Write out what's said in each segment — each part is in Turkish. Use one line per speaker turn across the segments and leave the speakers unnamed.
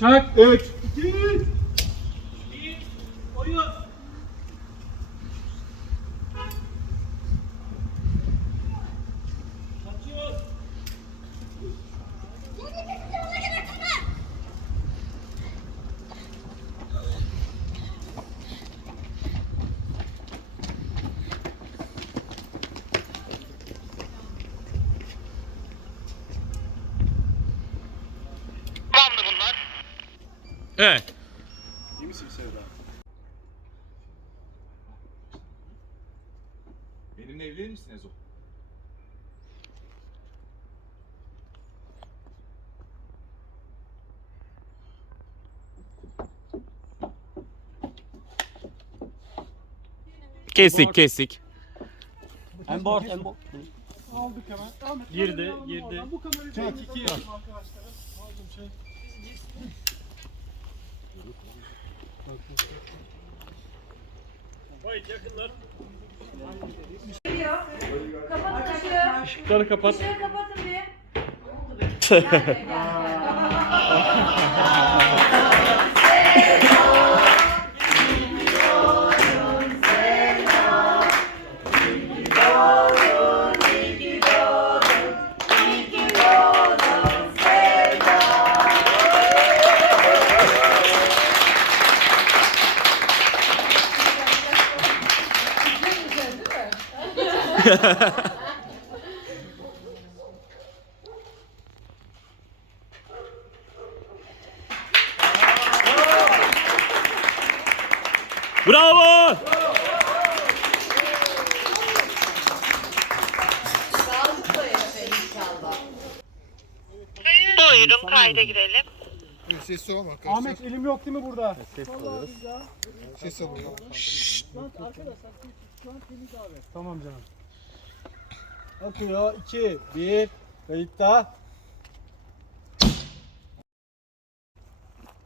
Çak.
3
Evet.
Benimle evlenir misin Ezo?
En board, en board.
Aldık hemen. Ahmet,
Girdi,
kamerayı
girdi.
oradan. Bu kamerayı
Çak,
çek.
iki.
Arkadaşlarım. Aldım şey.
Kapatın ışığı.
Işıkları kapat.
Işığı kapatın bir.
Bravo.
Buyurun kayda girelim.
Sessiz olma arkadaşlar.
Ahmet elim yok değil mi burada?
Sessiz olma.
Tamam canım. Atıyor. 2, 1. Kayıtta.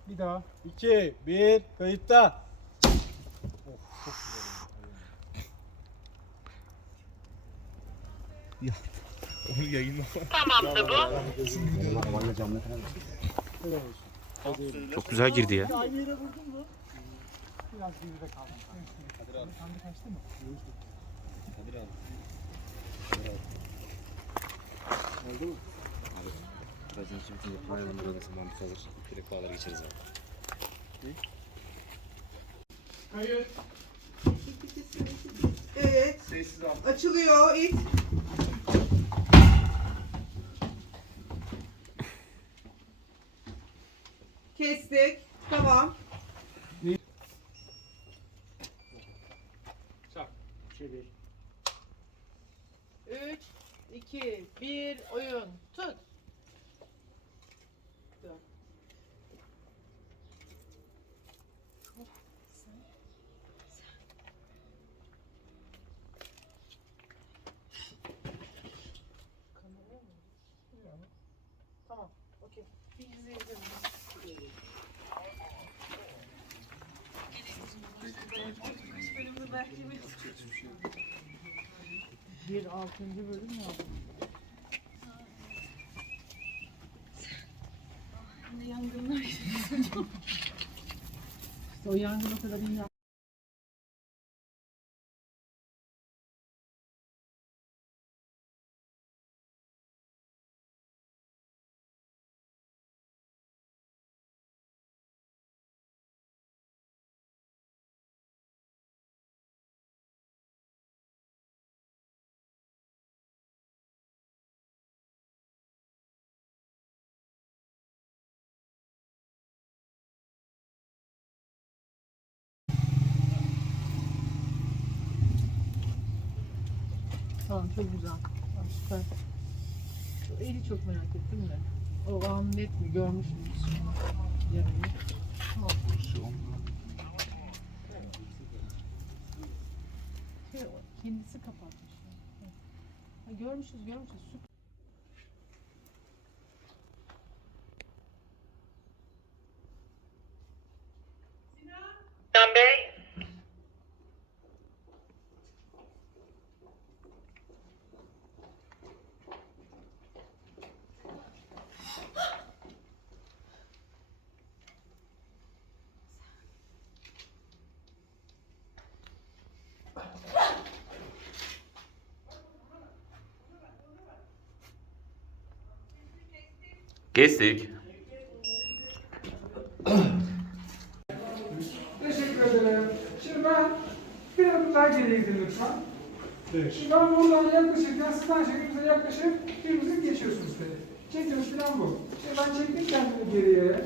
Bir daha. 2, 1. Kayıtta.
Onu yayınla.
Tamamdır bu.
Çok güzel girdi ya.
Aynı yere vurdun mu? Biraz geride kaldım. Kandı kaçtı mı?
Aracın için bütün yapılan buradası mantık alır. Direkt bağları geçeriz abi.
Kayıt.
Evet.
Sessiz al.
Açılıyor it. Kestik. Tamam.
Bir altıncı bölüm mü aldın? Yangınlar işte o yangın o kadar iyi Tamam çok güzel. Tamam, süper. Şu eli çok merak ettim de. O an net mi? Görmüş müyüz? Yarayı. Tamam. Şey, kendisi kapatmış. Görmüşüz görmüşüz. Süper.
Kestik.
Teşekkür ederim. Şimdi ben bir adım daha geriye gidin lütfen. Şimdi ben buradan yaklaşırken sizden şeklimize yaklaşıp birbirinizi geçiyorsunuz beni. Çektiğimiz plan bu. Şimdi ben çektim kendimi geriye.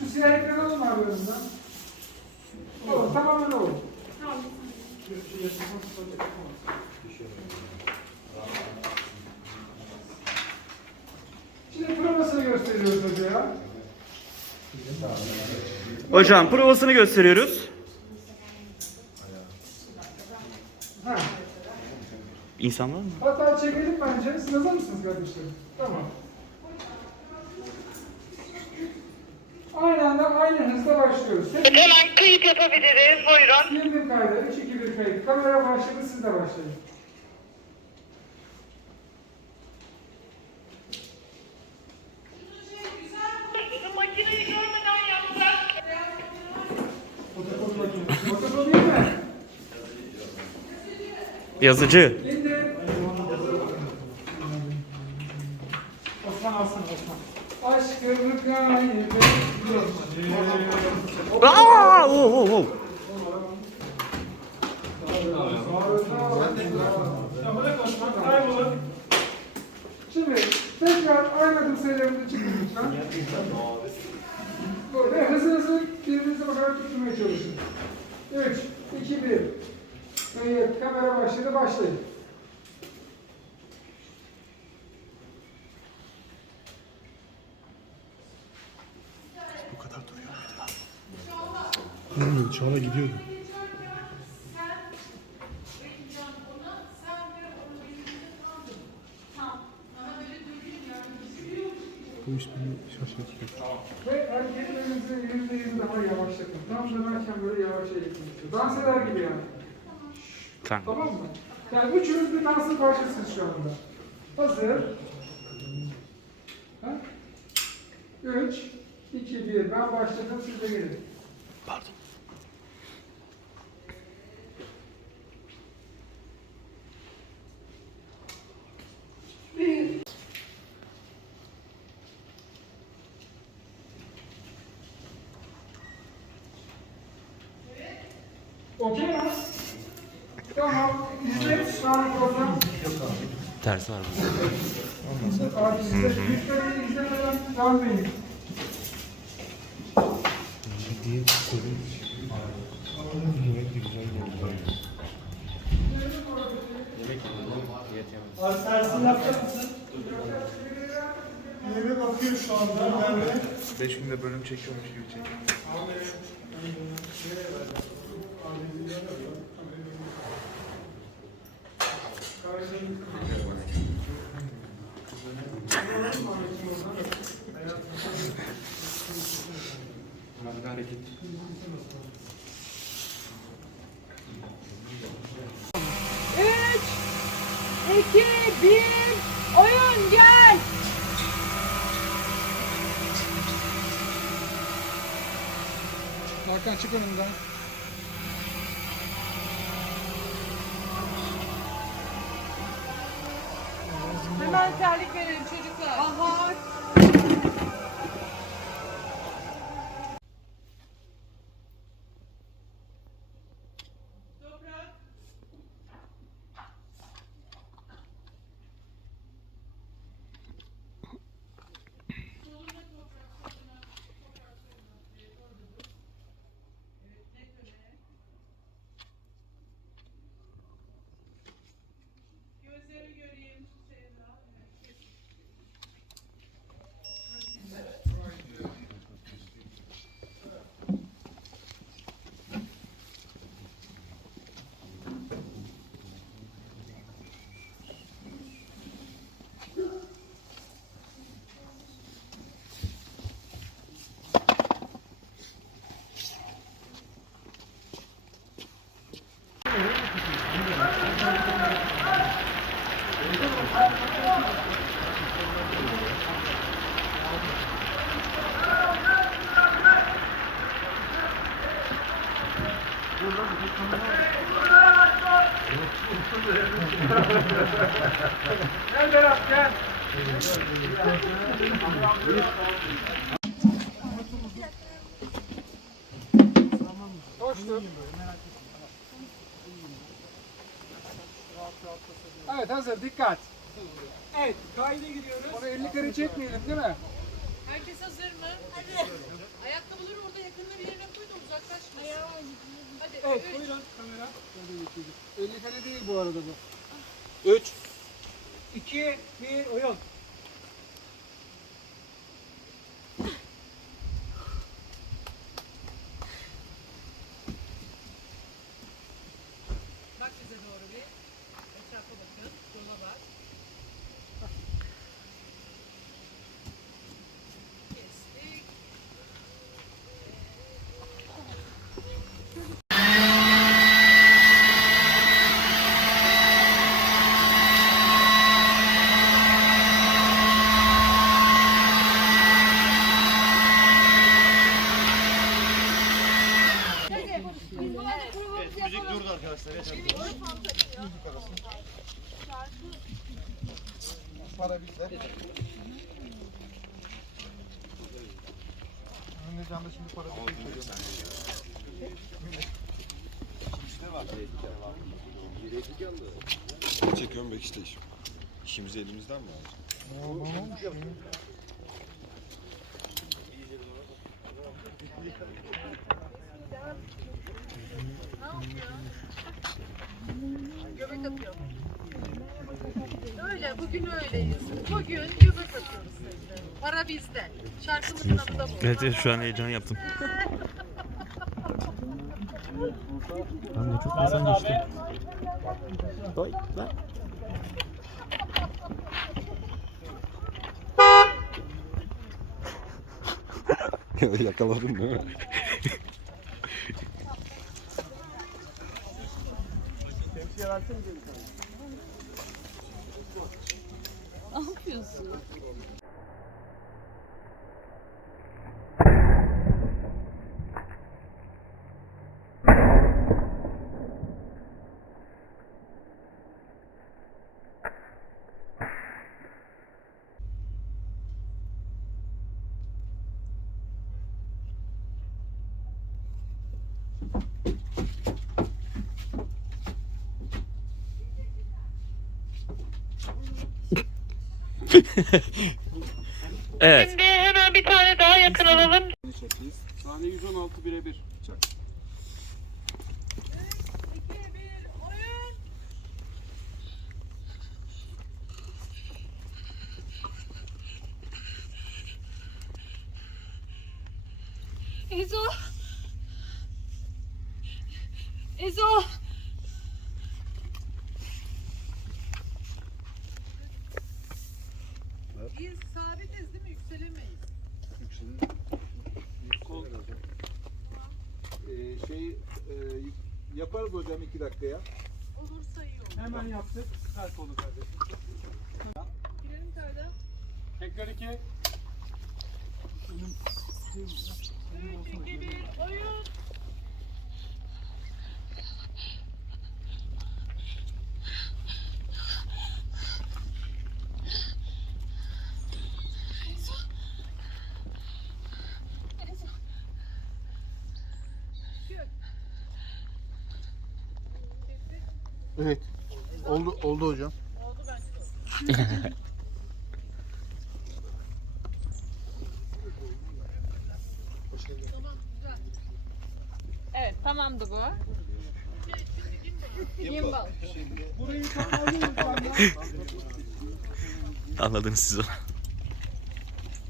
Şu siyah ekranı alın abi önümden. Olur, tamamen olur. Şimdi provasını gösteriyoruz.
Hocam provasını gösteriyoruz.
Ha.
İnsan var mı?
Hatta çekelim bence. Siz hazır mısınız kardeşlerim? Tamam. Aynı anda aynı hızda başlıyoruz.
Hemen kayıt yapabiliriz. Buyurun.
girdim kayda. 3, 2, 1 kayıt. Kamera başladı. Siz de başlayın.
Yazıcı.
Osman alsın Osman. Aşkımı kaybettim.
Aa!
Osman, kaybolun. Şimdi tekrar aynı adım sayılarında çıkın lütfen. Ve hızlı hızlı birbirinize bakarak tutturmaya çalışın. 3, 2, 1. Kayıt, kamera başladı, başlayın.
Çağla gidiyordu. Bu iş beni şaşırtıyor.
Ve hareketlerinizi yüzde yüz daha yavaşlatın. Tam dönerken böyle yavaş eğitim. Dans eder gibi yani.
Tamam.
Tamam mı? Yani üçünüz bir dansın parçasısınız şu anda. Hazır. Ha? Üç, iki, bir. Ben başladım, siz de gelin.
Pardon.
Bir. Okey mi? Tamam. İzle. Var mı problem?
Tersi var mı?
Abi izle. Müşteriyi izlemeden vermeyin.
Diye sorun. Yemek güzel oldu.
Yemek bakıyor şu anda. Nerede?
5 günde bölüm çekiyormuş gibi çekiyor.
Üç, iki, bir, oyun gel.
Hakan çık önümden.
Hemen terlik verelim çocuklar. Gel
Berat gel. Hoştur. Evet hazır dikkat. Evet kayda giriyoruz. Onu 50 kere çekmeyelim değil mi?
Herkes hazır mı? Hadi. Ayakta bulur orada yakınları yerine koy da uzaklaşmasın. Ayağıma gidiyor. Hadi.
Evet
üç.
buyurun kamera. Şöyle geçelim. 50 kere değil bu arada bu.
3.
2, 1 oyun.
Para bizde. Emrecan da şimdi para
Çekiyorum bek işte iş. İşimizi elimizden mi alacağız?
Göbek atıyor. Öyle, bugün öyleyiz. Bugün göbek atıyoruz size. Para bizde. Şarkımızın adı da bu.
Evet, evet şu an heyecan yaptım.
Ben de çok insan geçti.
Oy, lan.
Yakaladım değil mi?
Evet.
Şimdi hemen bir tane daha yakın alalım.
Sahne 116 birebir.
Ezo. Ezo.
Biz sabitiz değil mi? Yükselemeyiz.
Ee, şey e, yaparız hocam iki dakikaya.
Olursa iyi olur.
Hemen yaptık. Ver kolu kardeşim.
Girelim kayda.
Tekrar 2.
3, 2, 1, oyun.
Evet. Oldu oldu hocam.
Evet tamamdı bu. Gimbal.
Anladınız siz onu.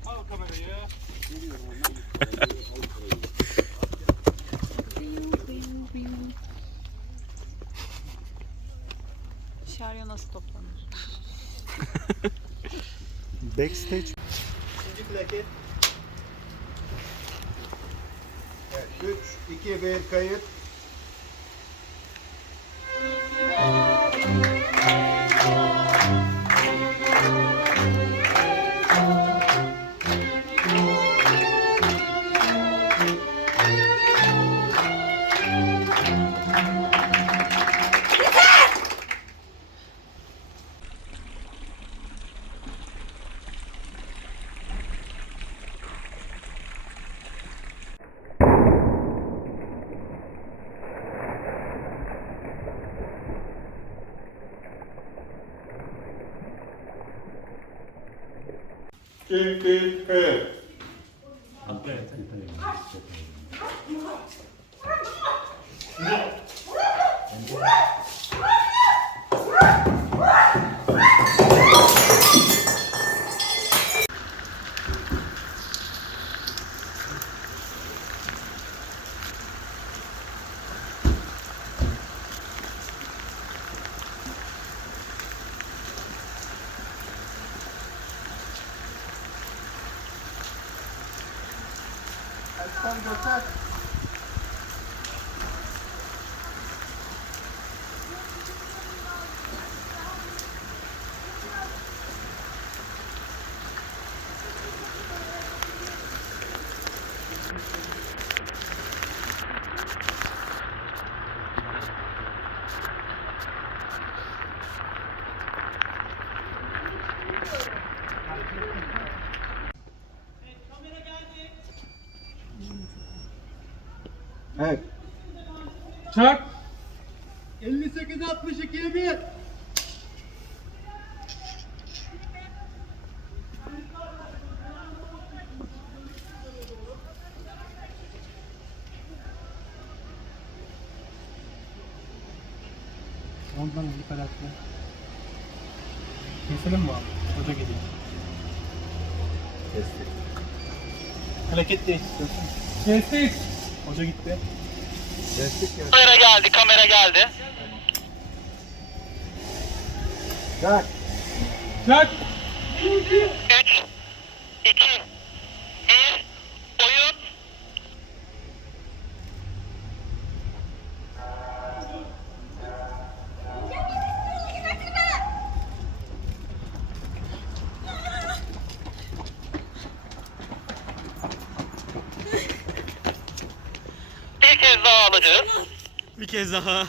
Al kamerayı.
Şaryo nasıl toplanır?
Backstage.
İkinci plaket. Evet, 3, 2, 1 kayıt.
Evet.
Çak.
58 62 1.
Ondan bir karakter. Keselim mi abi? Hoca geliyor.
Kestik.
Hareket değiştirsin. Kestik. Hoca gitti.
Kamera geldi, kamera geldi.
Gel.
Çak.
3, 2, 1, oyun. Bir kez daha alacağız.
Bir kez daha.